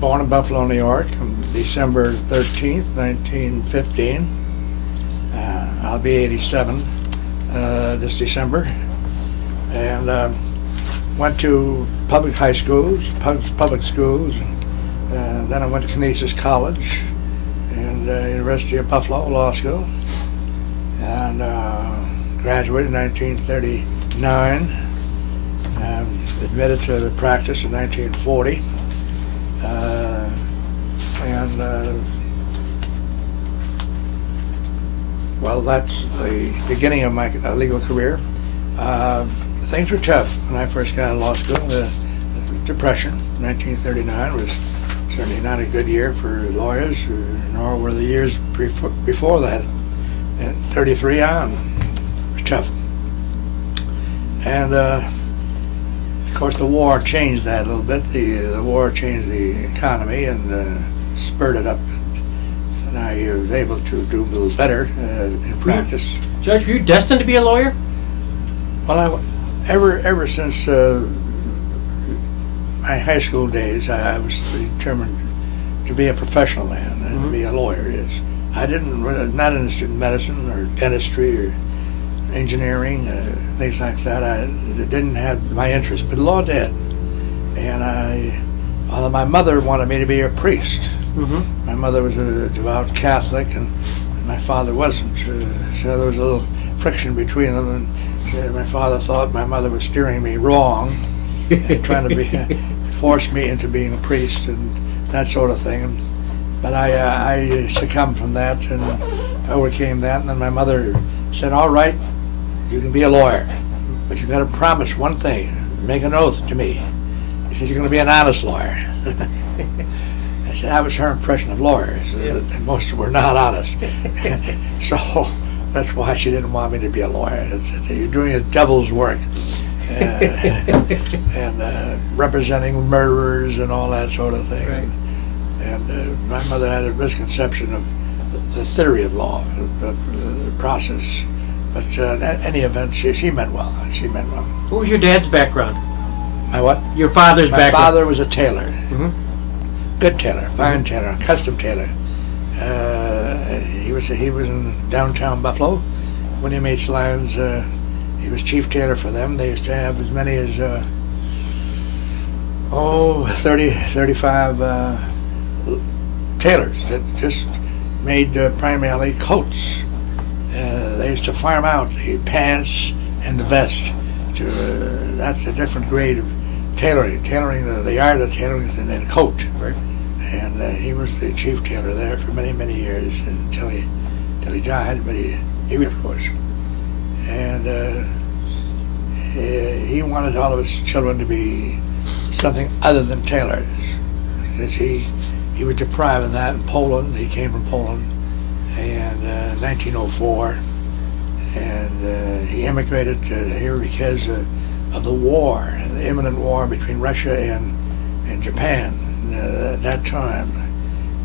born in Buffalo, New York, on December 13th, 1915. I'll be 87 this December. And went to public high schools, public schools. And then I went to Canisius College and University of Buffalo Law School. And graduated in 1939. Admitted to the practice in 1940. Well, that's the beginning of my legal career. Things were tough when I first got out of law school. The Depression, 1939, was certainly not a good year for lawyers, nor were the years before that. And 33 on, it was tough. And of course, the war changed that a little bit. The war changed the economy and spurred it up. And I was able to do a little better in practice. Judge, were you destined to be a lawyer? Well, ever since my high school days, I was determined to be a professional man and to be a lawyer. Yes, I not interested in medicine or dentistry or engineering, things like that. I didn't have my interest, but law did. And although my mother wanted me to be a priest. My mother was a devout Catholic, and my father wasn't. So there was a little friction between them, and my father thought my mother was steering me wrong, and trying to force me into being a priest and that sort of thing. But I succumbed from that and overcame that, and then my mother said, "All right, you can be a lawyer, but you've got to promise one thing, make an oath to me." She said, "You're going to be an honest lawyer." I said, that was her impression of lawyers, and most were not honest. So that's why she didn't want me to be a lawyer. You're doing a devil's work, and representing murderers and all that sort of thing. Right. And my mother had a misconception of the theory of law, the process. But in any event, she meant well. She meant well. What was your dad's background? My what? Your father's My background. father was a tailor. Good tailor, fine tailor, custom tailor. He was in downtown Buffalo. When he made salons, he was chief tailor for them. They used to have as many as 30, 35 tailors that just made primarily coats. They used to farm out the pants and the vest. That's a different grade of tailoring. The art of tailoring is in a coat. Right. And he was the chief tailor there for many, many years until he died. But he was, of course. And he wanted all of his children to be something other than tailors, because he was deprived of that in Poland. He came from Poland, and 1904, and he immigrated here because of the war, the imminent war between Russia and Japan at that time,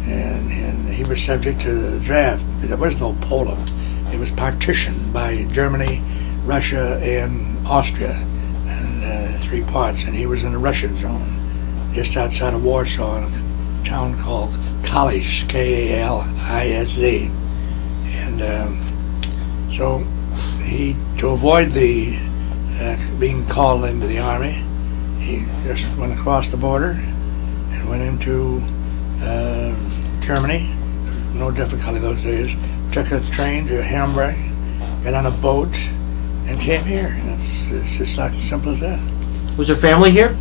and he was subject to the draft. There was no Poland. It was partitioned by Germany, Russia, and Austria, and three parts, and he was in the Russian zone, just outside of Warsaw, in a town called Kalisz, K-A-L-I-S-Z. And so to avoid being called into the army, he just went across the border and went into Germany. No difficulty those days. Took a train to Hamburg, got on a boat, and came here. It's just like as simple as that. Was your family here?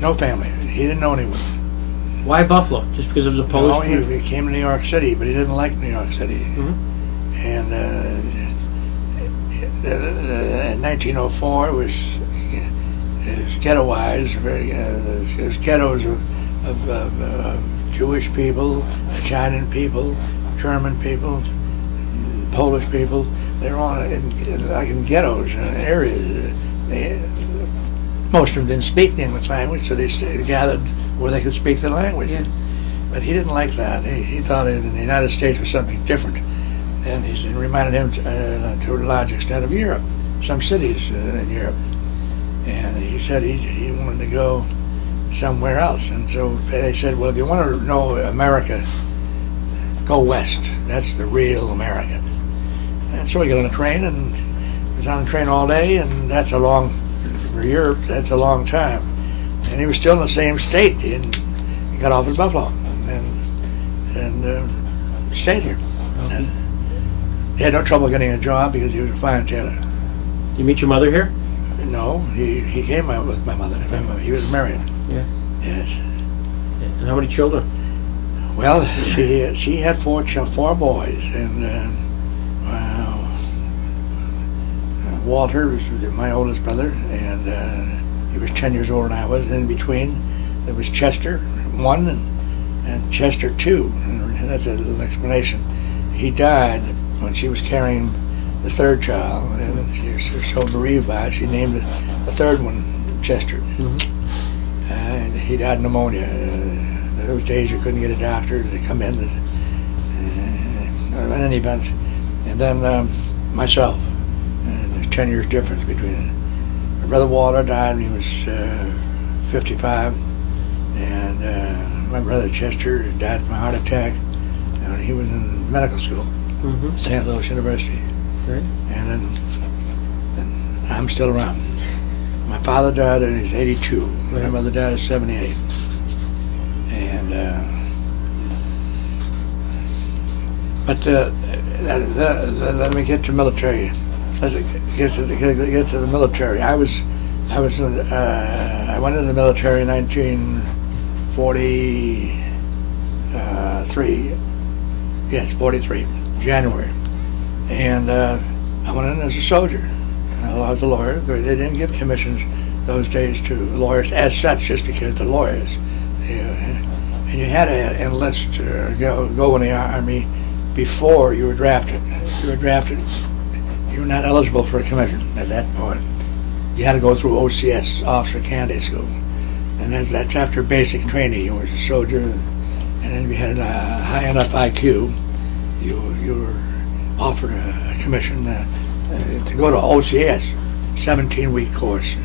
No family. He didn't know anyone. Why Buffalo? Just because it was a Polish? No, he came to New York City, but he didn't like New York City. And in 1904, it was ghettoized. It was ghettos of Jewish people, Italian people, German people, Polish people. They were all in ghettos and areas. Most of them didn't speak the English language, so they gathered where they could speak the language. Yeah. But he didn't like that. He thought the United States was something different. And it reminded him to a large extent of Europe, some cities in Europe. And he said he wanted to go somewhere else. And so they said, well, if you want to know America, go west. That's the real America. And so we got on a train and was on the train all day, and that's for Europe, that's a long time. And he was still in the same state. He got off at Buffalo and stayed here. And he had no trouble getting a job because he was a fine tailor. You meet your mother here? No, he came out with my mother. He was married. Yeah. Yes. And how many children? Well, she had four boys, and Walter was my oldest brother, and he was 10 years older than I was. And in between, there was Chester 1 and Chester 2. And that's a little explanation. He died when she was carrying the third child, and she was so bereaved by it, she named the third one Chester. Mm-hmm. And he died of pneumonia. Those days you couldn't get a doctor to come in. In any event, and then myself. And there's 10 years difference between it. My brother Walter died when he was 55, and my brother Chester died from a heart attack when he was in medical school, Mm-hmm. St. Louis University. Right. And then I'm still around. My father died at age 82. My Right. mother died at 78. And let me get to military. Let's get to the military. I went into the military in 1943. Yes, 43, January. And I went in as a soldier. I was a lawyer. They didn't give commissions those days to lawyers as such, just because they're lawyers. And you had to enlist or go in the Army before you were drafted. If you were drafted, you were not eligible for a commission at that point. You had to go through OCS, Officer Candidate School. And that's after basic training. You were a soldier, and then if you had a high enough IQ, you were offered a commission to go to OCS, 17-week course.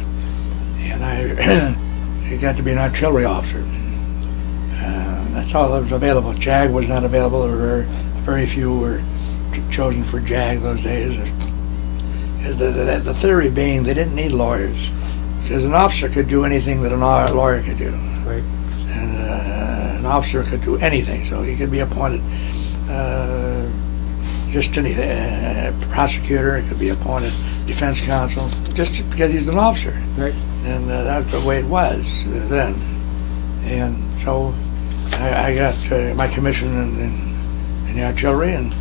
And I got to be an artillery officer. That's all that was available. JAG was not available. There were very few were chosen for JAG those days. The theory being they didn't need lawyers, because an officer could do anything that a lawyer could do. Right. And an officer could do anything, so he could be appointed just anything. Prosecutor, he could be appointed defense counsel, just because he's an officer. Right. And that's the way it was then. And so I got my commission in the artillery, and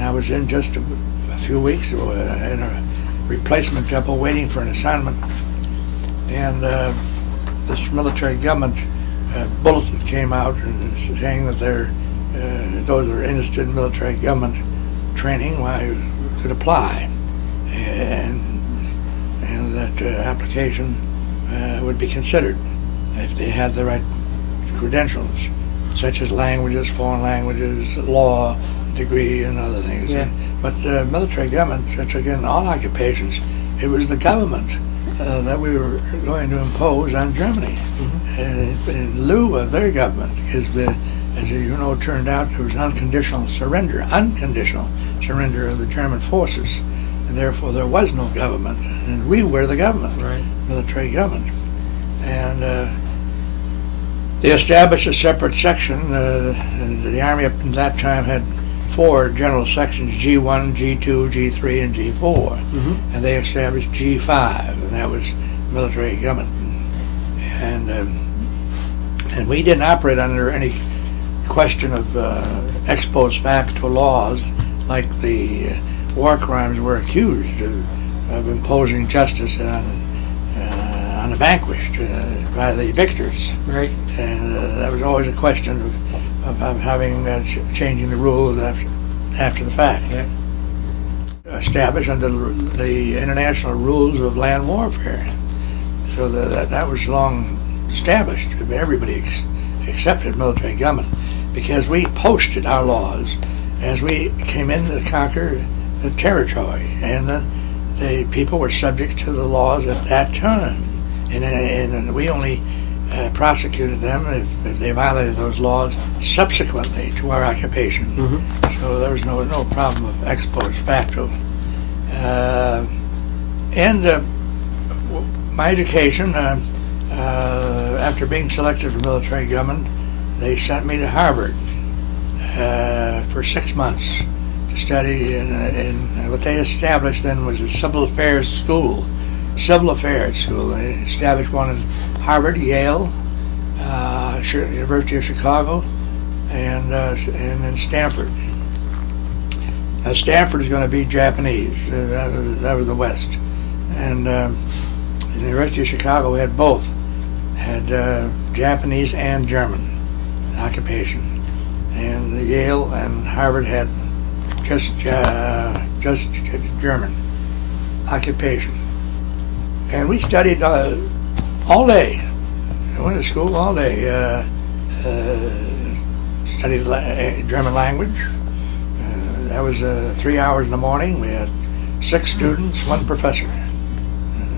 I was in just a few weeks in a replacement depot waiting for an assignment. And this military government bulletin came out saying that those are interested in military government training could apply, and that application would be considered if they had the right credentials, such as languages, foreign languages, law degree, and other things. Yeah. But military government, such again, all occupations, it was the government that we were going to impose on Germany, in lieu of their government, because as you know, it turned out there was unconditional surrender of the German forces, and therefore there was no government, and we were the government, Right. military government. And they established a separate section. The Army up in that time had 4 general sections: G1, G2, G3, and G4. Mm-hmm. And they established G5, and that was military government. And we didn't operate under any question of ex post facto laws like the war crimes were accused of imposing justice on the vanquished by the victors. Right. And that was always a question of having changing the rules after the fact. Yeah. Established under the international rules of land warfare. So that was long established. Everybody accepted military government because we posted our laws as we came in to conquer the territory, and the people were subject to the laws at that time. And we only prosecuted them if they violated those laws subsequently to our occupation. Mm-hmm. So there was no problem of ex post facto. My education, after being selected for military government, they sent me to Harvard for 6 months to study in what they established then was a civil affairs school. They established one in Harvard, Yale, University of Chicago, and then Stanford. Stanford is going to be Japanese. That was the West, and the University of Chicago had both, had Japanese and German occupation, and Yale and Harvard had just German occupation. And we studied all day. I went to school all day. Studied German language. That was 3 hours in the morning. We had 6 students, 1 professor.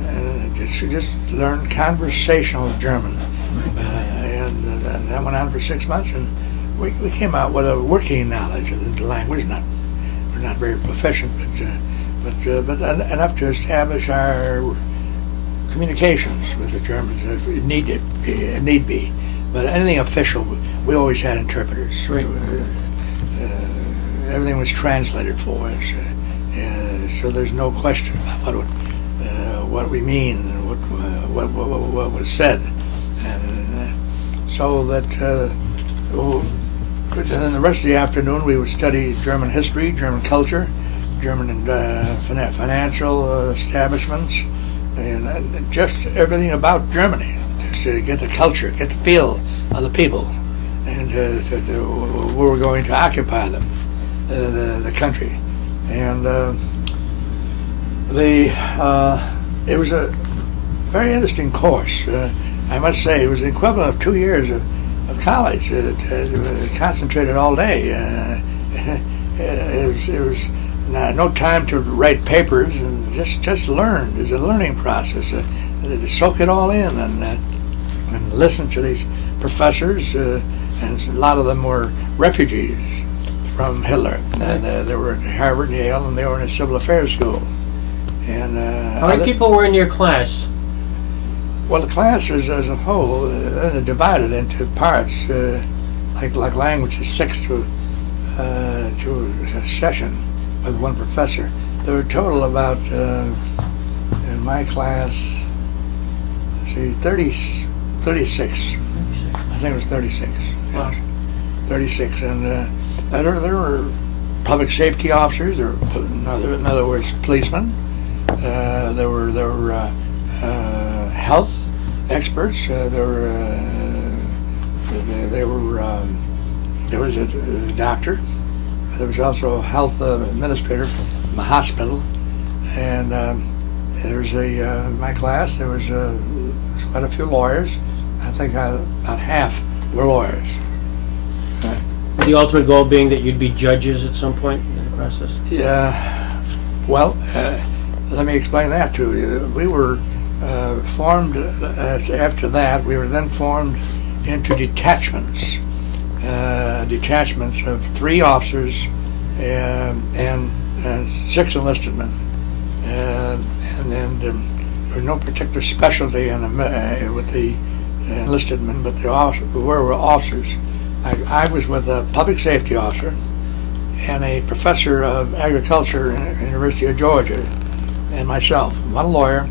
And just learned conversational German. And that went on for 6 months. And we came out with a working knowledge of the language. We're not very proficient, but enough to establish our communications with the Germans if need be. But anything official, we always had interpreters. Right. Everything was translated for us, so there's no question about what we mean and what was said, and so that. And then the rest of the afternoon we would study German history, German culture, German financial establishments, and just everything about Germany, just to get the culture, get the feel of the people, and where we're going to occupy them, the country. And it was a very interesting course. I must say, it was the equivalent of 2 years of college, concentrated all day. It was no time to write papers, and just learn. It's a learning process. To soak it all in and listen to these professors, and a lot of them were refugees from Hitler. They were at Harvard and Yale, and they were in a civil affairs school. And how many people were in your class? Well, the classes as a whole, they're divided into parts, like languages, 6 to a session with 1 professor. There were a total about, in my class, 36. I think it was 36. Wow. Yes, 36. And there were public safety officers. There were, in other words, policemen. There were health experts. There was a doctor. There was also a health administrator from a hospital, and there was in my class there was quite a few lawyers. I think about half were lawyers. The ultimate goal being that you'd be judges at some point in the process? Yeah. Well, let me explain that to you. We were formed after that. We were then formed into detachments. Detachments of 3 officers and 6 enlisted men. And there was no particular specialty with the enlisted men, but we were officers. I was with a public safety officer and a professor of agriculture at the University of Georgia, and myself, 1 lawyer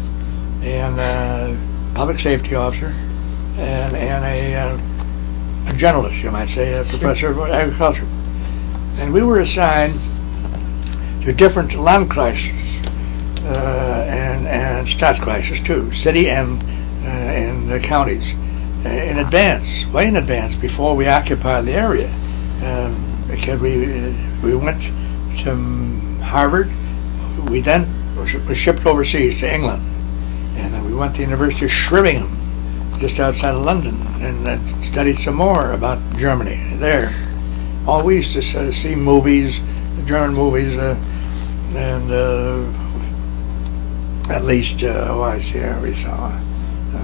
and a public safety officer and a generalist, you might say, a professor of agriculture. And we were assigned to different Landkreises and Stadtkreises too, city and the counties, in advance, way in advance, before we occupied the area, because we went to Harvard. We then were shipped overseas to England, and then we went to the University of Shrivingham, just outside of London, and studied some more about Germany there. All we used to see movies, German movies, and at least we saw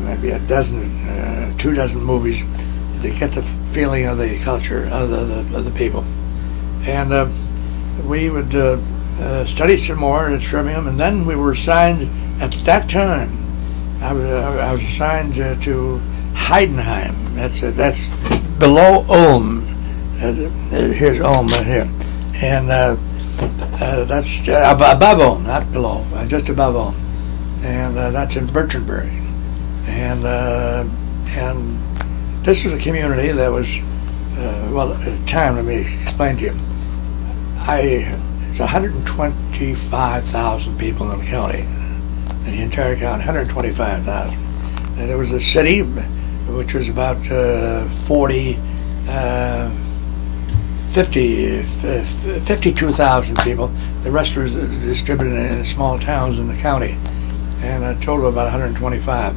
maybe a dozen, 2 dozen movies to get the feeling of the culture of the people. And we would study some more at Trivium, and then we were assigned, at that time, I was assigned to Heidenheim. That's below Ulm. Here's Ulm right here. And that's above Ulm, not below, just above Ulm. And that's in Württemberg. And this was a community that was, well, at the time, let me explain to you. It's 125,000 people in the county, in the entire county, 125,000. And there was a city, which was about 52,000 people. The rest was distributed in small towns in the county, and a total of about 125.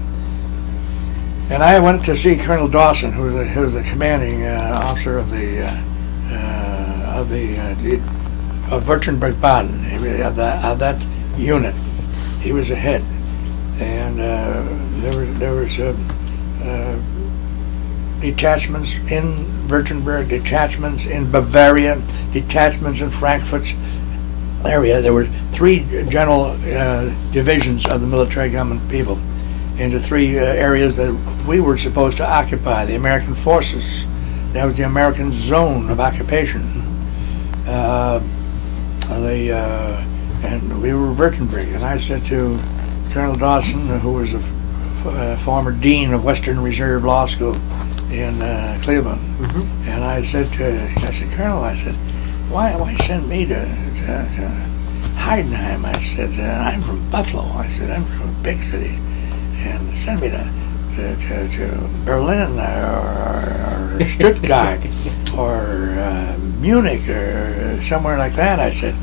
And I went to see Colonel Dawson, who was the commanding officer of Württemberg-Baden, of that unit. He was the head, and there was detachments in Württemberg, detachments in Bavaria, detachments in Frankfurt area. There were 3 general divisions of the military government people into 3 areas that we were supposed to occupy. The American forces, that was the American zone of occupation. And we were Württemberg, and I said to Colonel Dawson, who was a former dean of Western Reserve Law School in Cleveland, and I said, Colonel, I said, why send me to Heidenheim? I said, I'm from Buffalo. I said, I'm from a big city, and send me to Berlin or Stuttgart or Munich or somewhere like that. I said,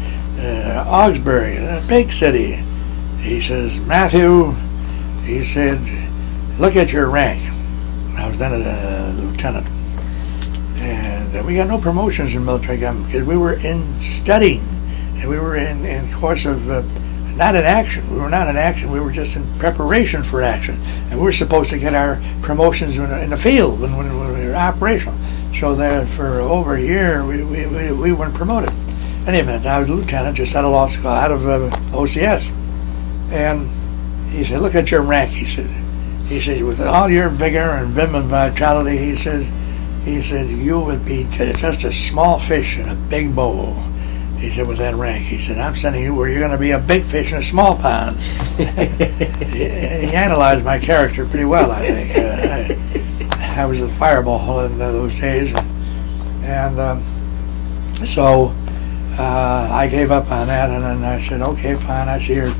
Augsburg, a big city. He says, Matthew, he said, look at your rank. I was then a lieutenant. And we got no promotions in military government because we were in studying, and we were in course of not in action. We were not in action. We were just in preparation for action, and we were supposed to get our promotions in the field when we were operational. So that for over a year we weren't promoted. In any event, I was a lieutenant, just out of law school, out of OCS, and he said, "Look at your rank." He said, "With all your vigor and vim and vitality," he said, "you would be just a small fish in a big bowl." He said, "With that rank," he said, "I'm sending you where you're going to be a big fish in a small pond." He analyzed my character pretty well, I think. I was a fireball in those days, and so I gave up on that, and then I said, "Okay, fine. I see your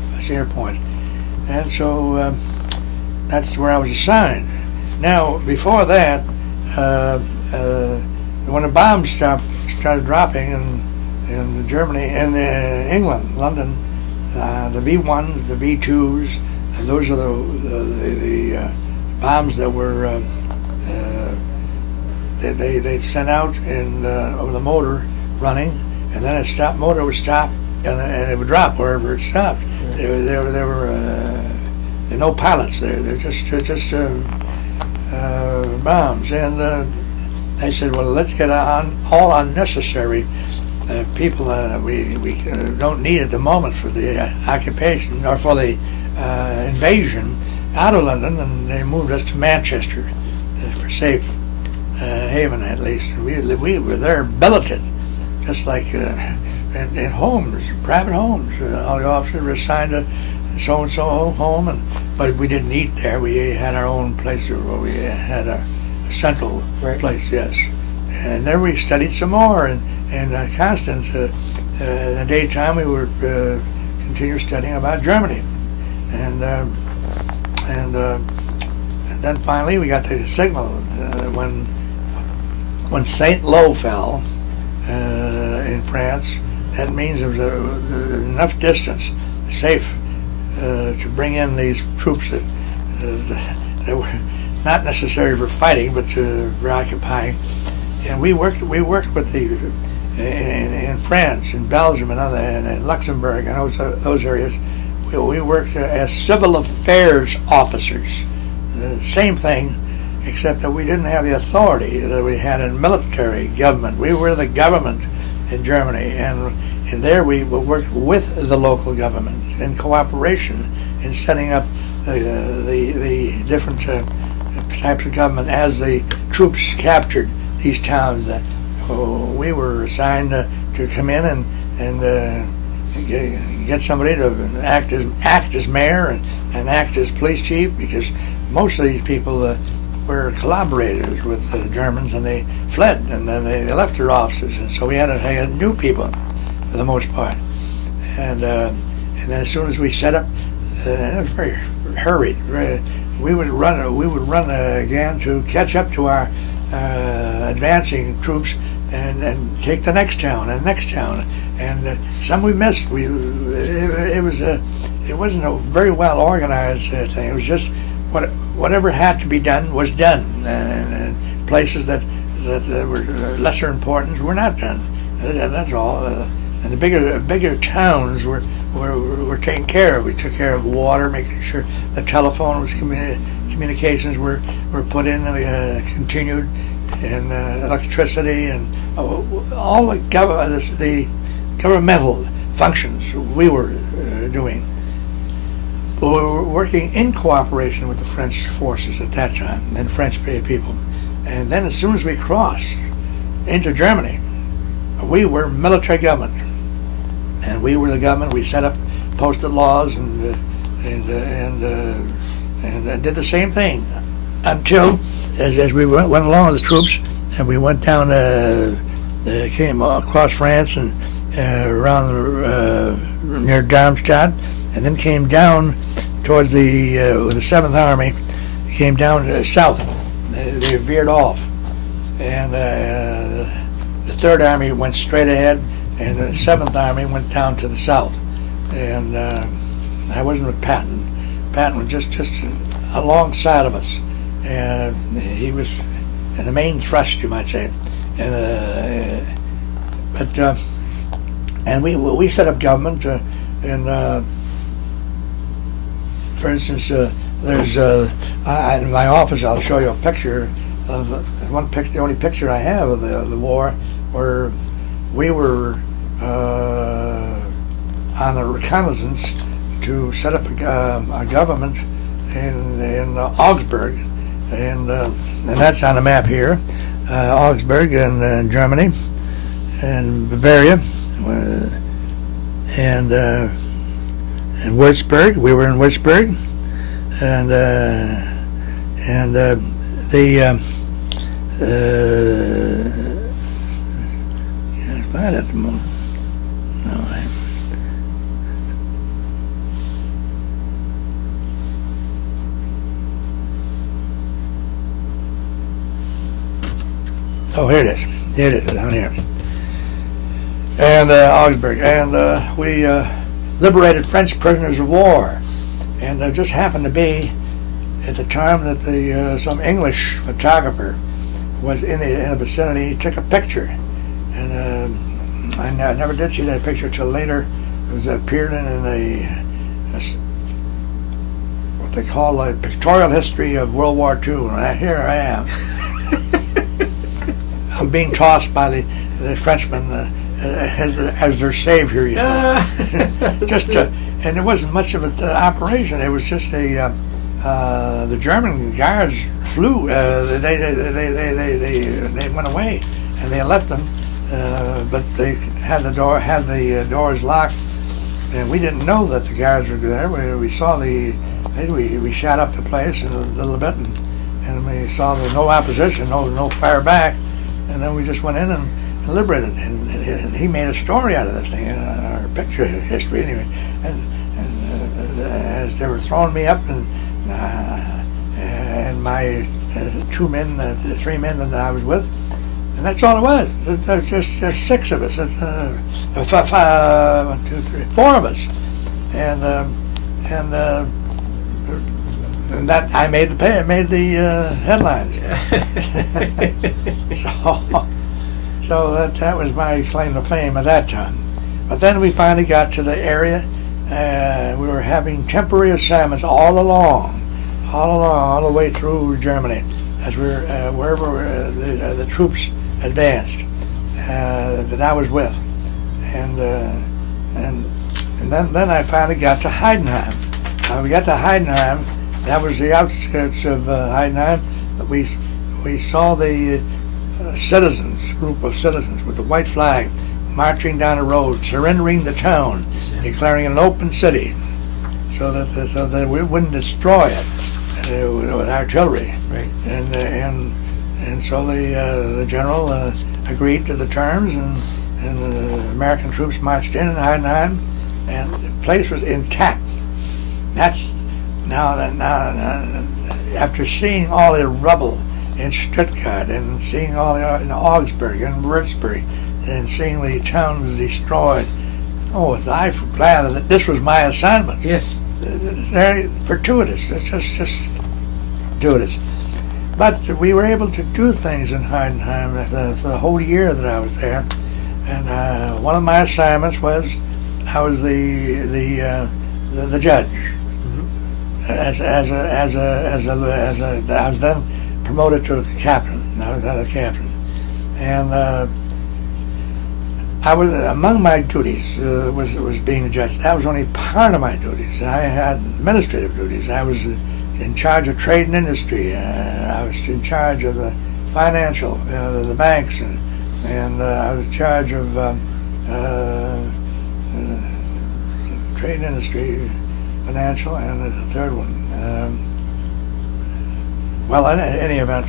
point." And so that's where I was assigned. Now, before that, when the bombs started dropping in Germany and England, London, the V1s, the V2s, and those are the bombs that were they sent out over the motor running, and then motor would stop, and it would drop wherever it stopped. There were no pilots there. They're just bombs, and they said, "Well, let's get on all unnecessary people that we don't need at the moment for the occupation or for the invasion out of London," and they moved us to Manchester for safe haven, at least. We were there billeted, just like in homes, private homes. All the officers were assigned to so-and-so home, but we didn't eat there. We had our own place where we had a central place, yes. And there we studied some more, and constant. In the daytime, we would continue studying about Germany, and then finally we got the signal when Saint Lo fell in France. That means there was enough distance, safe, to bring in these troops that were not necessary for fighting, but for occupying. And we worked with in France, in Belgium, and in Luxembourg, and those areas. We worked as civil affairs officers. the same thing, except that we didn't have the authority that we had in military government. We were the government in Germany, and there we worked with the local government in cooperation in setting up the different types of government as the troops captured these towns. We were assigned to come in and get somebody to act as mayor and act as police chief, because most of these people were collaborators with the Germans, and they fled, and then they left their offices, and so we had to hire new people for the most part. And then as soon as we set up, it was very hurried. We would run again to catch up to our advancing troops and take the next town and next town. And some we missed. It wasn't a very well organized thing. It was just whatever had to be done was done, and places that were lesser importance were not done. That's all. And the bigger towns were taken care of. We took care of water, making sure the telephone was communications were put in and continued, and electricity and all the governmental functions we were doing. We were working in cooperation with the French forces at that time, and French people. And then as soon as we crossed into Germany, we were military government. And we were the government. We set up, posted laws, and did the same thing until, as we went along with the troops, and we went down, came across France and around near Darmstadt, and then came down towards the 7th Army, came down south. They veered off, and the 3rd Army went straight ahead, and the 7th Army went down to the south. And I wasn't with Patton. Patton was just alongside of us, and he was in the main thrust, you might say. And we set up government, and for instance, there's in my office. I'll show you a picture of the only picture I have of the war, where we were on a reconnaissance to set up a government in Augsburg, and that's on a map here. Augsburg in Germany, and Bavaria, and Würzburg. We were in Würzburg, and can't find it at the moment. No, oh, here it is. Here it is, down here. And Augsburg, and we liberated French prisoners of war, and there just happened to be at the time that some English photographer was in the vicinity. He took a picture, and I never did see that picture till later. It was appeared in what they call a pictorial history of World War II, and here I am. I'm being tossed by the Frenchmen as their savior, you know. And it wasn't much of an operation. It was just the German guards flew. They went away, and they left them. But they had the doors locked, and we didn't know that the guards were there. We saw we shot up the place a little bit, and we saw there was no opposition, no fire back. And then we just went in and liberated. And he made a story out of this thing, our picture history anyway. And as they were throwing me up, and my 3 men that I was with, and that's all it was. There's just 6 of us. It's 5, 1, 2, 3, 4 of us, and that I made the headlines. So that was my claim to fame at that time. But then we finally got to the area. We were having temporary assignments all along all along, all the way through Germany, as wherever the troops advanced, that I was with, and then I finally got to Heidenheim. We got to Heidenheim. That was the outskirts of Heidenheim. But we saw the group of citizens with the white flag, marching down the road, surrendering the town, declaring it an open city, so that we wouldn't destroy it with artillery. Right. And so the general agreed to the terms, and the American troops marched in Heidenheim, and the place was intact. That's now after seeing all the rubble in Stuttgart, and seeing all in Augsburg and Würzburg, and seeing the towns destroyed. Oh, I'm glad that this was my assignment. Yes. It's very fortuitous. It's just fortuitous. But we were able to do things in Heidenheim for the whole year that I was there. And one of my assignments was I was the judge. I was then promoted to captain. I was a captain, and I was among my duties was being a judge. That was only part of my duties. I had administrative duties. I was in charge of trade and industry. I was in charge of the financial, the banks, and I was in charge of trade and industry, financial, and the third one. Well, in any event,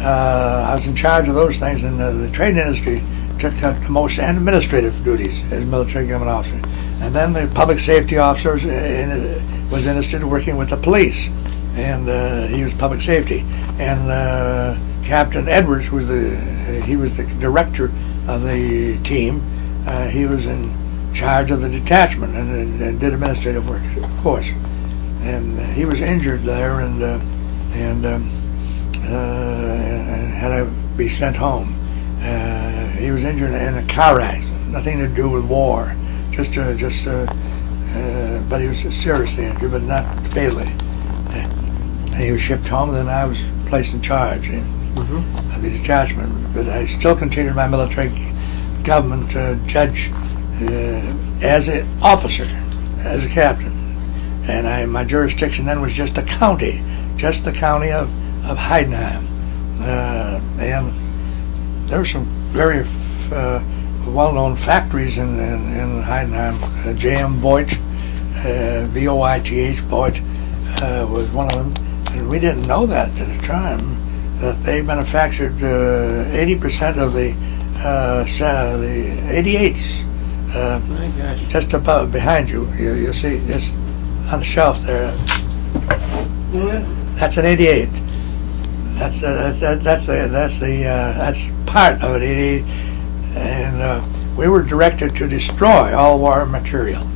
I was in charge of those things, and the trade industry took up the most administrative duties as military government officer. And then the public safety officer was interested in working with the police, and he was public safety. And Captain Edwards was he was the director of the team. He was in charge of the detachment and did administrative work, of course. And he was injured there, and had to be sent home. He was injured in a car accident, nothing to do with war, but he was seriously injured, but not fatally. And he was shipped home, and then I was placed in charge of the detachment. But I still continued my military government judge as an officer, as a captain. And my jurisdiction then was just the county of Heidenheim. And there were some very well-known factories in Heidenheim. J.M. Voigt, V-O-I-T-H, Voigt, was one of them. And we didn't know that at the time, that they manufactured 80% of the 88s. My gosh. Just above, behind you, you'll see, just on the shelf there. That's an 88. That's part of it. And we were directed to destroy all war material.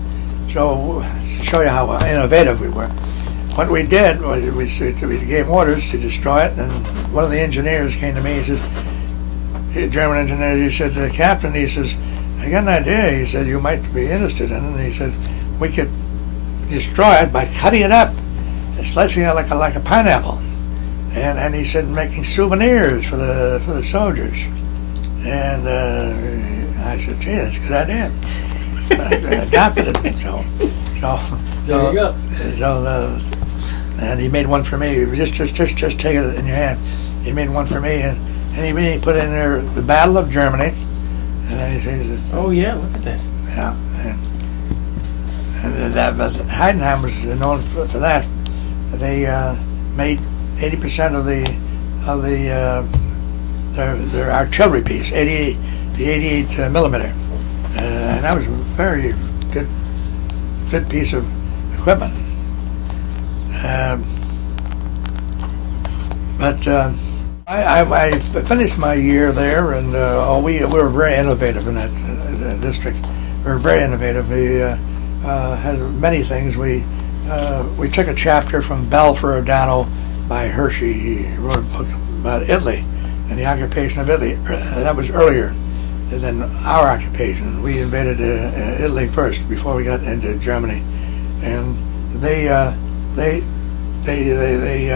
So to show you how innovative we were, what we did was we gave orders to destroy it. And one of the engineers came to me. He said, a German engineer. He said, Captain, he says, I got an idea. He said, you might be interested in it. And he said, we could destroy it by cutting it up, slicing it like a pineapple. And he said, making souvenirs for the soldiers. And I said, gee, that's a good idea. I adopted it. So There you go. And he made one for me. Just take it in your hand. He made one for me, and he put in there the Battle of Germany. And then he said, Oh yeah, look at that. yeah. And but Heidenheim was known for that. They made 80% of their artillery piece, the 88 millimeter, and that was a very good piece of equipment. But I finished my year there, and we were very innovative in that district. We were very innovative. We had many things. We took a chapter from Balfour Adano by Hershey. He wrote a book about Italy and the occupation of Italy. That was earlier than our occupation. We invaded Italy first before we got into Germany, and they they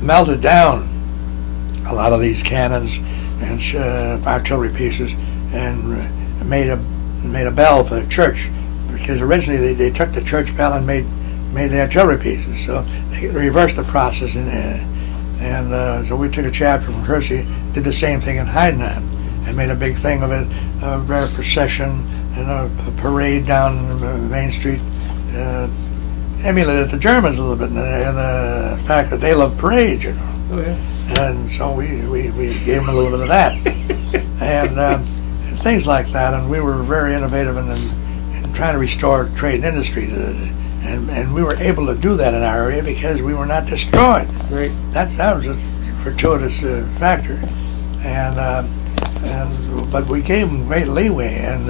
melted down a lot of these cannons and artillery pieces and made a bell for the church, because originally they took the church bell and made the artillery pieces. So they reversed the process, and so we took a chapter from Hershey, did the same thing in Heidenheim, and made a big thing of it, a rare procession and a parade down Main Street. Emulated the Germans a little bit, and the fact that they love parades, you know. Oh, yeah. And so we gave them a little bit of that, and things like that. And we were very innovative in trying to restore trade and industry, and we were able to do that in our area because we were not destroyed. Right. That was a fortuitous factor, but we gave them great leeway, and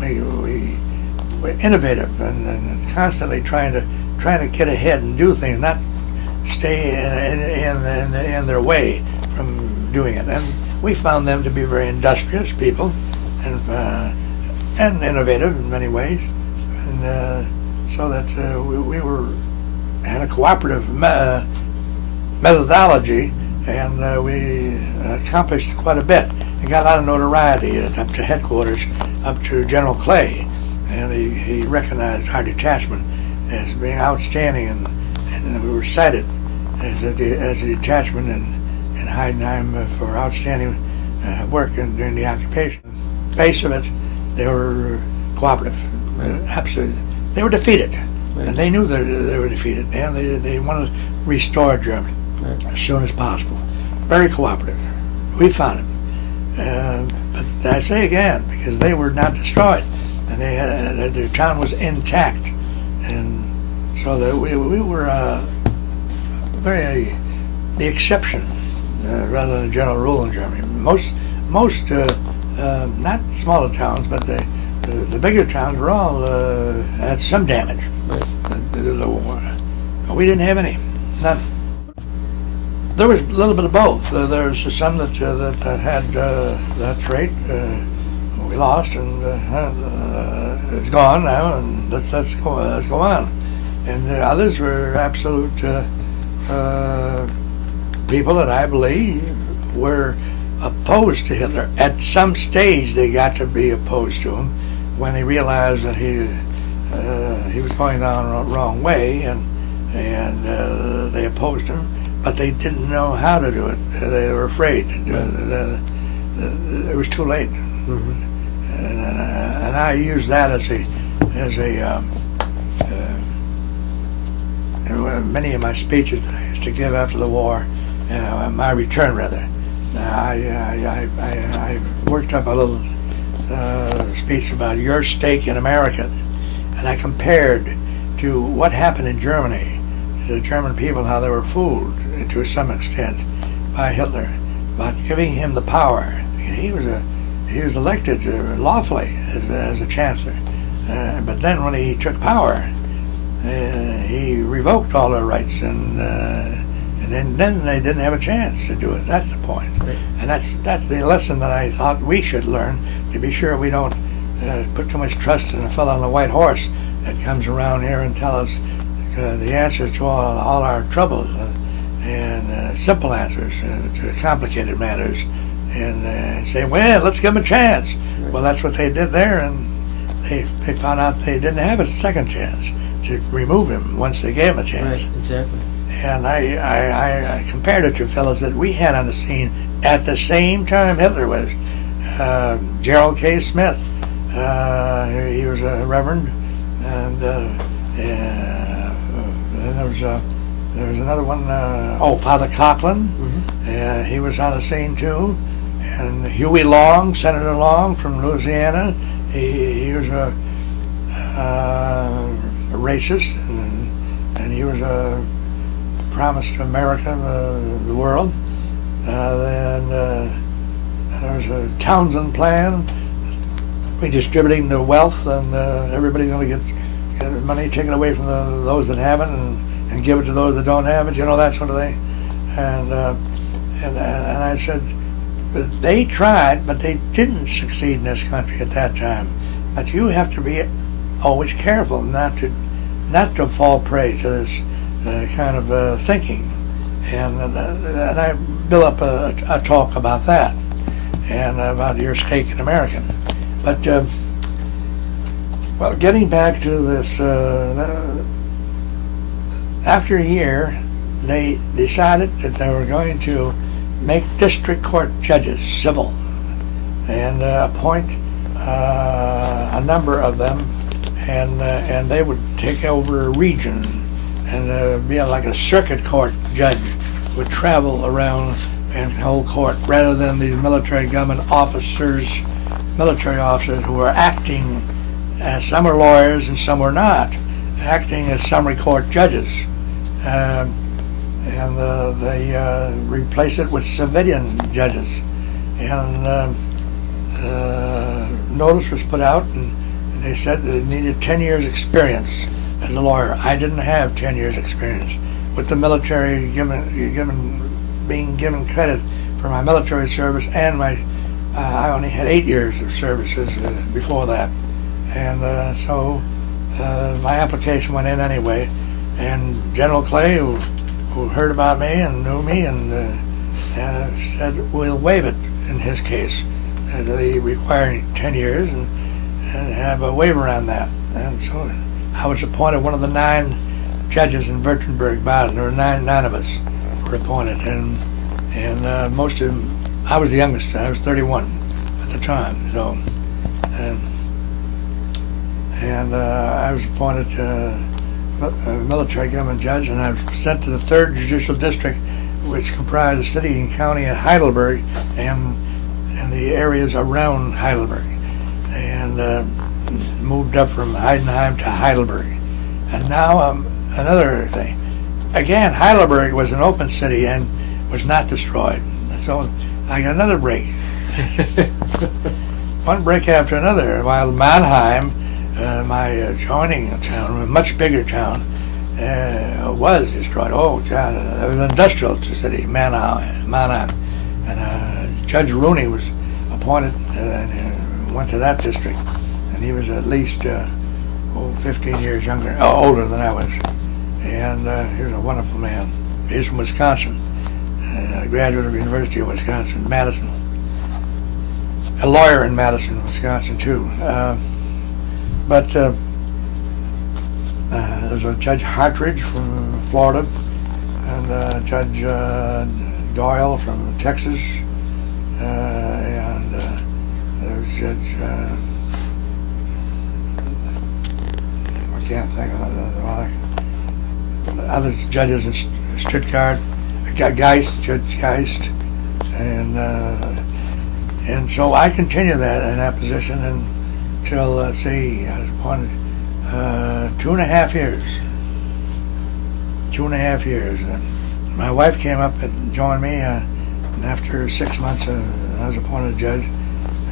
we were innovative and constantly trying to get ahead and do things, not stay in their way from doing it. And we found them to be very industrious people and innovative in many ways, and so that we had a cooperative methodology, and we accomplished quite a bit and got a lot of notoriety up to headquarters, up to General Clay, and he recognized our detachment as being outstanding, and we were cited as a detachment in Heidenheim for outstanding work during the occupation. Face of it, they were cooperative, absolutely. They were defeated, and they knew that they were defeated, and they wanted to restore Germany as soon as possible. Very cooperative. We found it. But I say again, because they were not destroyed, and their town was intact, and so that we were very the exception rather than a general rule in Germany. Most not smaller towns, but the bigger towns were all had some damage due to the war. We didn't have any, none. There was a little bit of both. There's some that had that trait. We lost, and it's gone now, and let's go on. And the others were absolute people that I believe were opposed to Hitler. At some stage, they got to be opposed to him when they realized that he was going down the wrong way, and they opposed him. But they didn't know how to do it. They were afraid. It was too late. Mm-hmm. And I use that as many of my speeches that I used to give after the war, my return rather. I worked up a little speech about your stake in America, and I compared to what happened in Germany, to the German people, how they were fooled to some extent by Hitler, about giving him the power. He was elected lawfully as a chancellor, but then when he took power, he revoked all their rights, and then they didn't have a chance to do it. That's the point, right. And that's the lesson that I thought we should learn, to be sure we don't put too much trust in a fellow on the white horse that comes around here and tell us the answers to all our troubles, and simple answers to complicated matters, and say, well, let's give them a chance. Right. Well, that's what they did there, and they found out they didn't have a second chance to remove him once they gave him a chance. Right, exactly. And I compared it to fellows that we had on the scene at the same time Hitler was. Gerald K. Smith, he was a reverend, and there was another one, Father Coughlin. Mm-hmm. He was on the scene too. And Huey Long, Senator Long from Louisiana, he was a racist, and he was a promise to America, the world. Then there was a Townsend plan, redistributing the wealth, and everybody's going to get money taken away from those that have it, and give it to those that don't have it, that sort of thing. And I said, but they tried, but they didn't succeed in this country at that time. But you have to be always careful not to not to fall prey to this kind of thinking. And I built up a talk about that and about your stake in American. But, well, getting back to this, after a year, they decided that they were going to make district court judges civil and appoint a number of them, and they would take over a region and be like a circuit court judge, would travel around and hold court rather than these military government officers, military officers who were acting as, some were lawyers and some were not, acting as summary court judges. And they replaced it with civilian judges. And notice was put out, and they said they needed 10 years experience as a lawyer. I didn't have 10 years experience. With the military being given credit for my military service, and I only had 8 years of services before that. And so my application went in anyway. And General Clay, who heard about me and knew me, and said we'll waive it in his case. They require 10 years and have a waiver on that. And so I was appointed one of the 9 judges in Württemberg-Baden. There were nine of us were appointed, and most of them, I was the youngest. I was 31 at the time. So, and I was appointed a military government judge, and I was sent to the 3rd Judicial District, which comprised the city and county of Heidelberg and the areas around Heidelberg, and moved up from Heidenheim to Heidelberg. And now another thing. Again, Heidelberg was an open city and was not destroyed. So I got another break. One break after another, while Mannheim, my adjoining town, a much bigger town, was destroyed. Oh, God, it was an industrial city, Mannheim. And Judge Rooney was appointed and went to that district. And he was at least 15 years older than I was. And he was a wonderful man. He's from Wisconsin, a graduate of the University of Wisconsin, Madison. A lawyer in Madison, Wisconsin, too. But there's a Judge Hartridge from Florida, and Judge Doyle from Texas, and there's Judge, I can't think of other judges in Stuttgart, Judge Geist, and so I continue that in that position until, I was appointed 2.5 years. 2.5 years. And my wife came up and joined me, and after 6 months I was appointed judge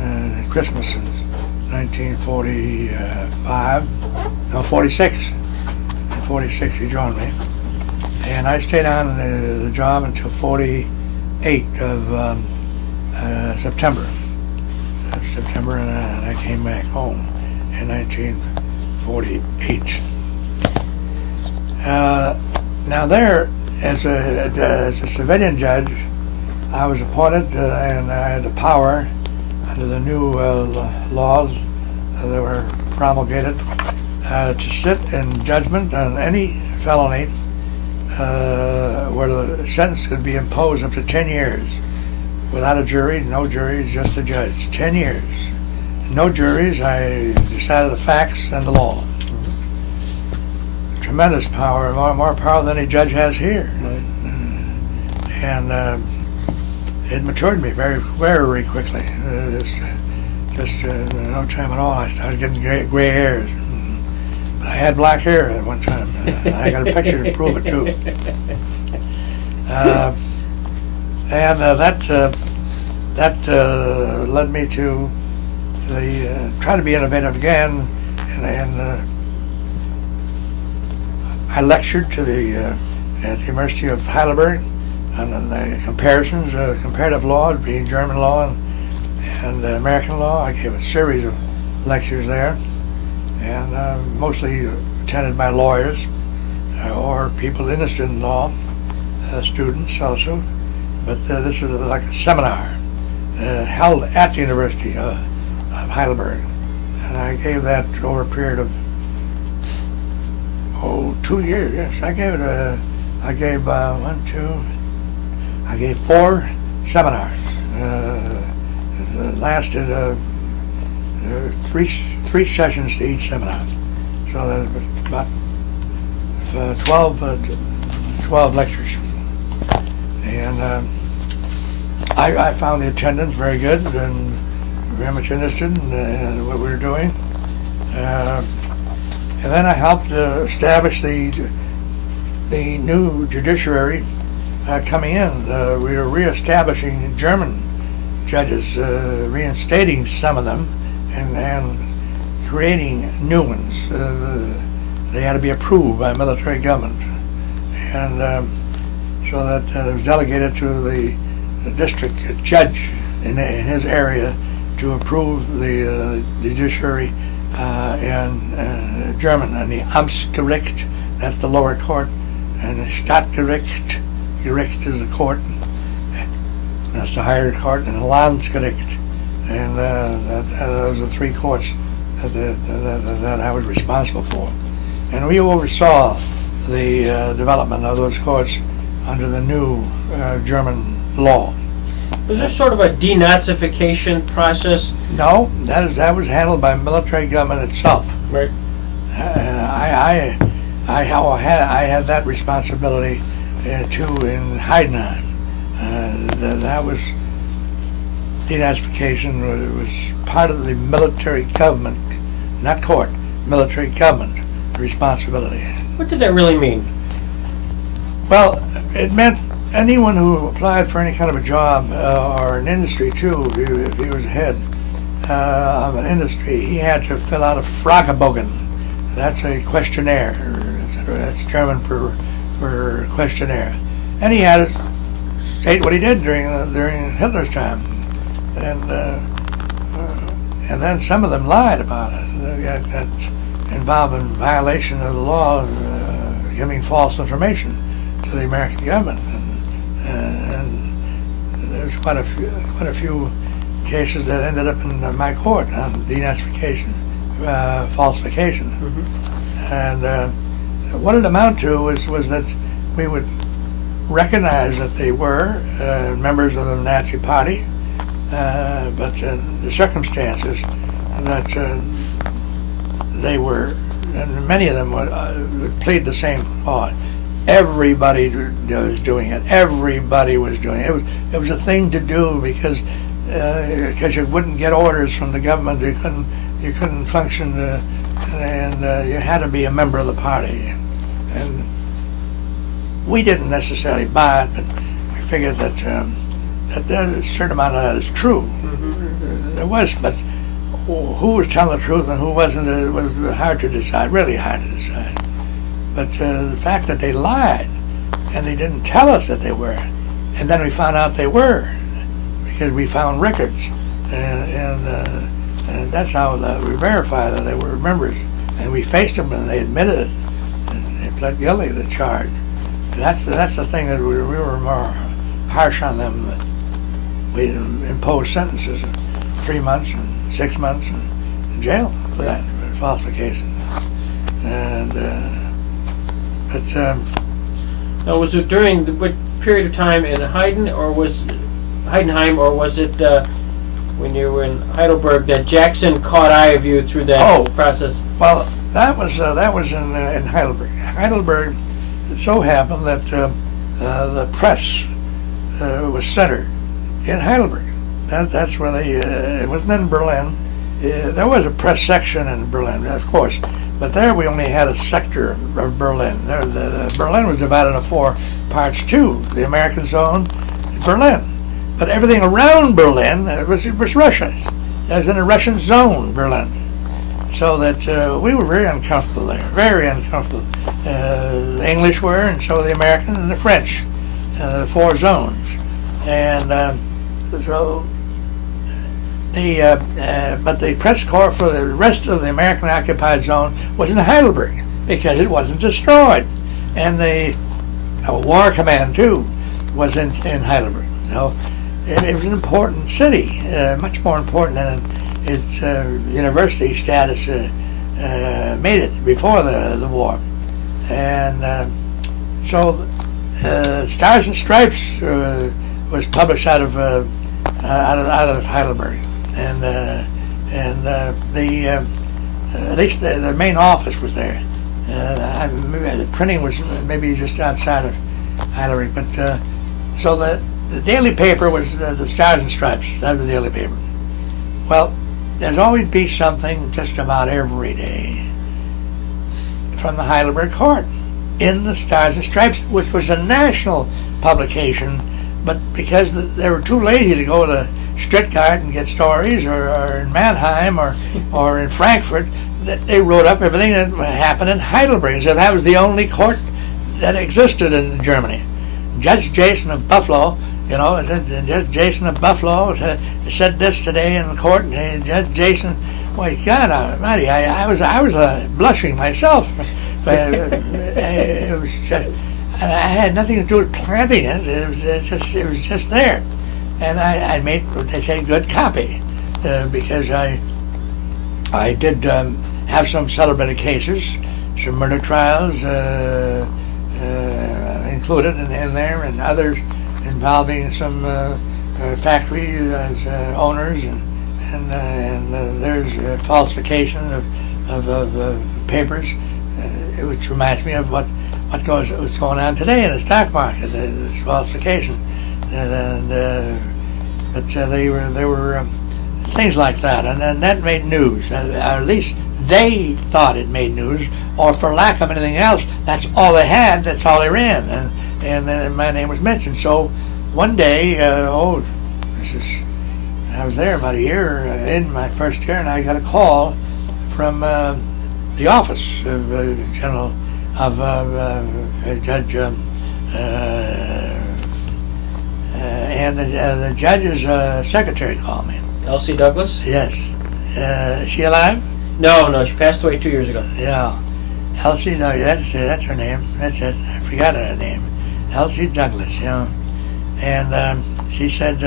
at Christmas in 46. In 46 she joined me. And I stayed on the job until 48 of September, and I came back home in 1948. Now there, as a civilian judge, I was appointed, and I had the power under the new laws that were promulgated to sit in judgment on any felony where the sentence could be imposed up to 10 years. Without a jury, no juries, just a judge. 10 years. No juries, I decided the facts and the law. Tremendous power, more power than any judge has here. Right. And it matured me very, very quickly. Just no time at all. I started getting gray hairs. But I had black hair at one time. I got a picture to prove it too. And that led me to try to be innovative again, and I lectured to at the University of Heidelberg on the comparisons, comparative law being German law and American law. I gave a series of lectures there, and mostly attended by lawyers or people interested in law, students also. But this was like a seminar held at the University of Heidelberg. And I gave that over a period of 2 years. Yes, I gave four seminars. Lasted three sessions to each seminar. So that was about 12 lectures. And I found the attendance very good and very much interested in what we were doing. And then I helped establish the new judiciary coming in. We were reestablishing German judges, reinstating some of them, and creating new ones. They had to be approved by military government, and so that it was delegated to the district judge in his area to approve the judiciary in German. And the Amtsgericht, that's the lower court, and the Stadtgericht, Gericht is the court, that's the higher court, and the Landgericht, and those are three courts that I was responsible for. And we oversaw the development of those courts under the new German law. Was there sort of a denazification process? No, that was handled by military government itself. Right. I had that responsibility too in Heidenheim. That was denazification. It was part of the military government, not court, military government responsibility. What did that really mean? Well, it meant anyone who applied for any kind of a job or an industry too, if he was head of an industry, he had to fill out a Fragebogen. That's a questionnaire. That's German for questionnaire. And he had to state what he did during Hitler's time. And then some of them lied about it. That involved in violation of the law, giving false information to the American government. And there's quite a few cases that ended up in my court on denazification, falsification. Mm-hmm. And what it amounted to was that we would recognize that they were members of the Nazi Party, but the circumstances that they were, and many of them would plead the same law. Everybody was doing it. Everybody was doing it. It was a thing to do because you wouldn't get orders from the government. You couldn't function, and you had to be a member of the party. And we didn't necessarily buy it, but we figured that a certain amount of that is true. Mm-hmm. There was, but who was telling the truth and who wasn't, it was hard to decide, really hard to decide. But the fact that they lied and they didn't tell us that they were, and then we found out they were because we found records, and that's how we verified that they were members. And we faced them and they admitted it, and they pled guilty to the charge. That's the thing that we were more harsh on them. That we imposed sentences of 3 months and 6 months in jail for that, for falsification. And now, was it during what period of time in Heidenheim, or was it when you were in Heidelberg that Jackson caught eye of you through that process? Well, that was in Heidelberg. Heidelberg, it so happened that the press was centered in Heidelberg. That's where it wasn't in Berlin. There was a press section in Berlin, of course, but there we only had a sector of Berlin. Berlin was divided into 4 parts too. The American zone, Berlin. But everything around Berlin was Russia. It was in a Russian zone, Berlin. So that we were very uncomfortable there, very uncomfortable. The English were, and so the Americans and the French, the 4 zones. And so but the press corps for the rest of the American occupied zone was in Heidelberg. because it wasn't destroyed. And the War Command, too, was in Heidelberg. So it was an important city, much more important than its university status made it before the war. And so Stars and Stripes was published out of Heidelberg, and at least the main office was there. Maybe the printing was maybe just outside of Heidelberg, but so the daily paper was the Stars and Stripes. That was the daily paper. Well, there'd always be something just about every day from the Heidelberg court in the Stars and Stripes, which was a national publication, but because they were too lazy to go to Stuttgart and get stories, or in Mannheim, or in Frankfurt, they wrote up everything that happened in Heidelberg. So that was the only court that existed in Germany. Judge Jasen of Buffalo, Judge Jasen of Buffalo said this today in court. And Judge Jasen, well, God Almighty, I was blushing myself. It was just, I had nothing to do with planting it. It was just there, and I made what they say good copy, because I did have some celebrated cases, some murder trials included in there, and others involving some factory owners, and there's falsification of papers, which reminds me of what's going on today in the stock market, this falsification, but there were things like that, and that made news. Or at least they thought it made news, or for lack of anything else, that's all they had, that's all they ran, and my name was mentioned. So one day, I was there about a year, in my first year, and I got a call from the office of Judge, and the judge's secretary called me. Elsie Douglas? Yes. Is she alive? No, she passed away 2 years ago. Yeah. Elsie Douglas, that's her name. That's it. I forgot her name. Elsie Douglas, And she said,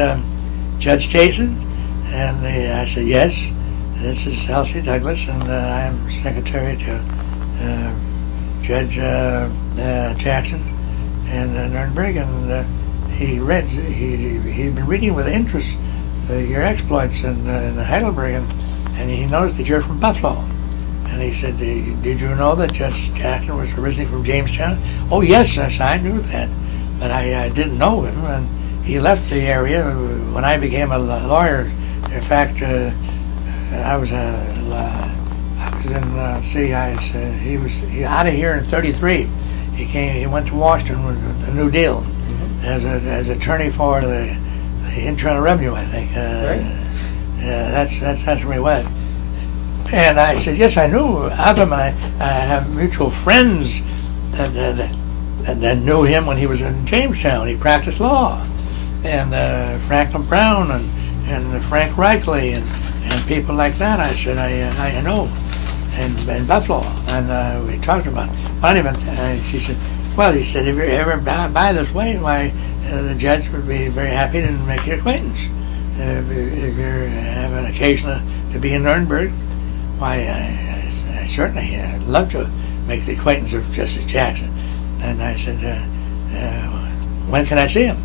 Judge Jasen? And I said, yes. This is Elsie Douglas, and I'm secretary to Judge Jackson and Nuremberg, and he'd been reading with interest your exploits in Heidelberg, and he noticed that you're from Buffalo. And he said, did you know that Judge Jackson was originally from Jamestown? Oh, yes, I knew that, but I didn't know him, and he left the area when I became a lawyer. In fact, I was in he was out of here in '33. He went to Washington with the New Deal as attorney for the Internal Revenue, I think. Right. That's where he went. And I said, yes, I knew of him. I have mutual friends that knew him when he was in Jamestown. He practiced law, and Franklin Brown and Frank Reichley and people like that. I said, I know, and Buffalo, and we talked about it. But anyway, she said, well, he said, if you ever by this way, why, the judge would be very happy to make your acquaintance. If you have an occasion to be in Nuremberg, why, I certainly, I'd love to make the acquaintance of Justice Jackson. And I said, when can I see him?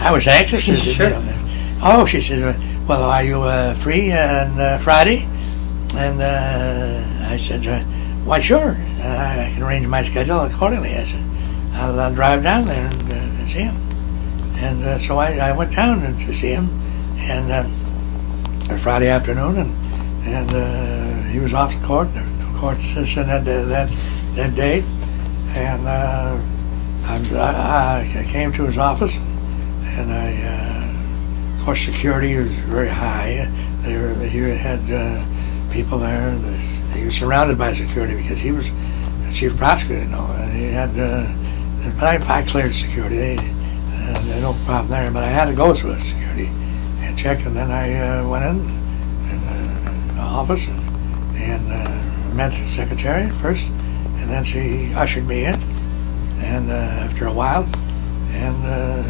I was anxious. Sure. Oh, she said, well, are you free on Friday? And I said, why, sure. I can arrange my schedule accordingly. I said, I'll drive down there and see him. And so I went down to see him, and Friday afternoon, and he was off the court. The court session that day, and I came to his office, and of course, security was very high. He had people there. He was surrounded by security because he was the chief prosecutor, and he had. But I cleared security. No problem there. But I had to go through a security and check, and then I went in the office and met the secretary at first, and then she ushered me in, and after a while, and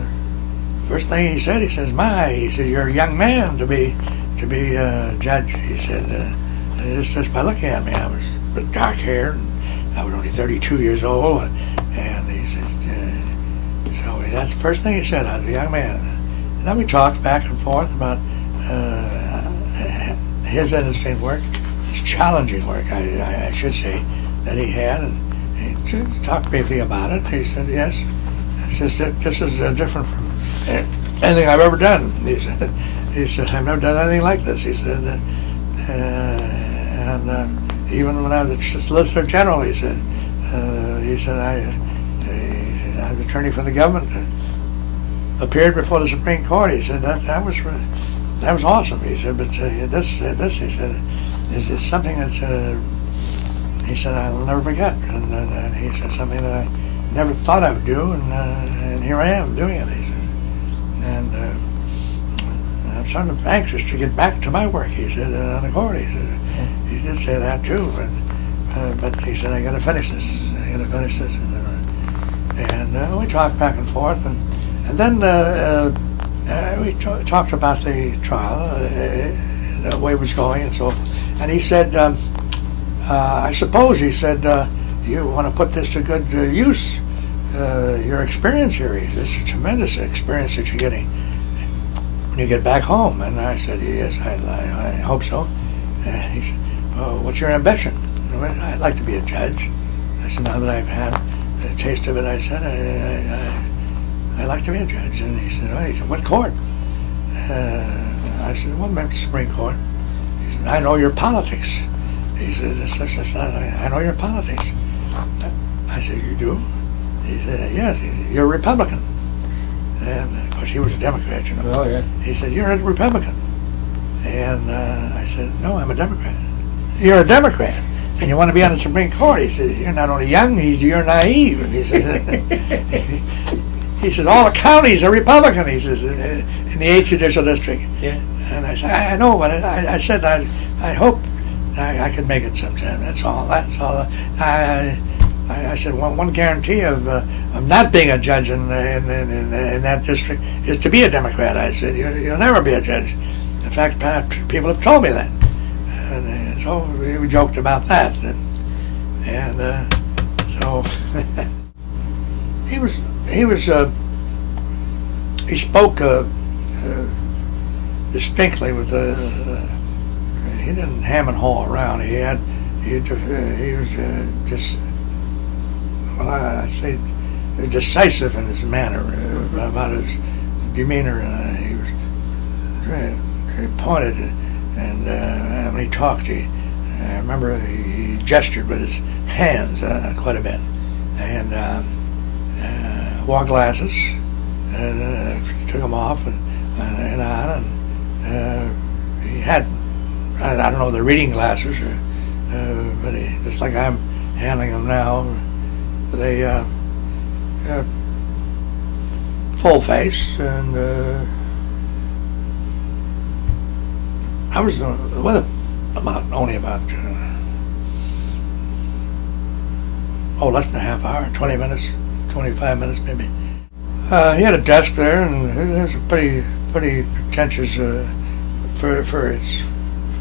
first thing he says, he said, you're a young man to be a judge. He said, just by looking at me, I was with dark hair, and I was only 32 years old, and he says, so that's the first thing he said. I was a young man. And then we talked back and forth about his industry work, his challenging work, I should say, that he had, and he talked briefly about it. He said, yes, it's just that this is different from anything I've ever done. He said, I've never done anything like this. He said, even when I was a Solicitor General, he said, I was attorney for the government, appeared before the Supreme Court. He said that was awesome. He said, but this he said is something that's he said I'll never forget, and he said something that I never thought I would do, and here I am doing it. He said, and I'm sort of anxious to get back to my work. He said on the court. He said he did say that too, but he said I got to finish this. And we talked back and forth, and then we talked about the trial, the way it was going, and so forth. And he said, I suppose, he said, you want to put this to good use, your experience here. It's a tremendous experience that you're getting when you get back home. And I said, yes, I hope so. And he said, well, what's your ambition? I'd like to be a judge. I said, now that I've had a taste of it, I said, I'd like to be a judge. And he said, what court? I said, well, maybe Supreme Court. He said, I know your politics. He said, I know your politics. I said, you do? He said, yes. He said, you're a Republican. And of course, he was a Democrat, you know. Oh, yeah. He said, you're a Republican. And I said, no, I'm a Democrat. You're a Democrat, and you want to be on the Supreme Court. He said, you're not only young, you're naive. And he said, he said, all the counties are Republican, he says, in the 8th Judicial District. Yeah. And I said, I know, but I said, I hope I could make it sometime. That's all. I said, one guarantee of not being a judge in that district is to be a Democrat. I said, you'll never be a judge. In fact, people have told me that. And so we joked about that. And so he spoke distinctly with he didn't ham and haw around. He was just, well, I say decisive in his manner, about his demeanor, and he was very pointed, and when he talked, I remember he gestured with his hands quite a bit, and wore glasses, and took them off, and he had, I don't know, the reading glasses, but just like I'm handling them now, they full face, and I was with him only about less than a half hour, 20 minutes, 25 minutes maybe. He had a desk there, and it was a pretty pretentious for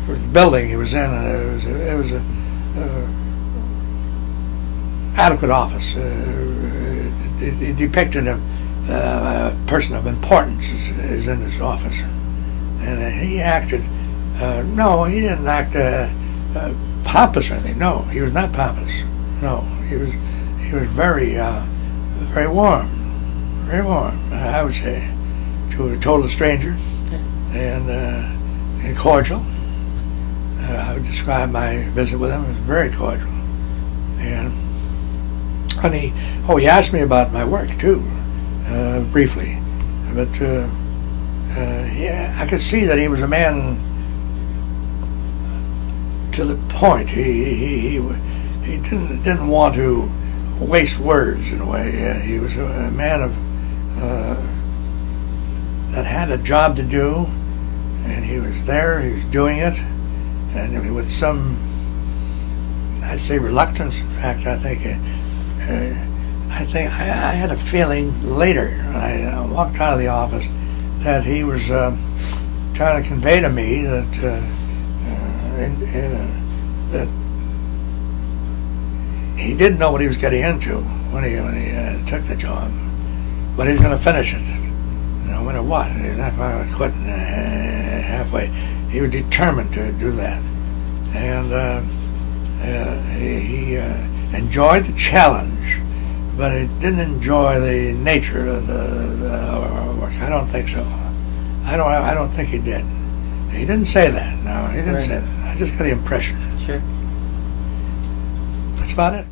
the building he was in, and it was a adequate office. It depicted a person of importance is in this office, and he acted. No, he didn't act pompous or anything. No, he was not pompous. No, he was very very warm, I would say, to a total stranger, and cordial. I would describe my visit with him as very cordial, and he asked me about my work too, briefly, but I could see that he was a man to the point. He didn't want to waste words in a way. He was a man of that had a job to do, and he was there. He was doing it, and with some I'd say reluctance. In fact, I think I had a feeling later when I walked out of the office that he was trying to convey to me that that he didn't know what he was getting into when he took the job, but he's going to finish it, no matter what. He's not going to quit halfway. He was determined to do that, and he enjoyed the challenge, but he didn't enjoy the nature of the work. I don't think so. I don't think he did. He didn't say that. No, he didn't Right. say that. I just got the impression. Sure. That's about it.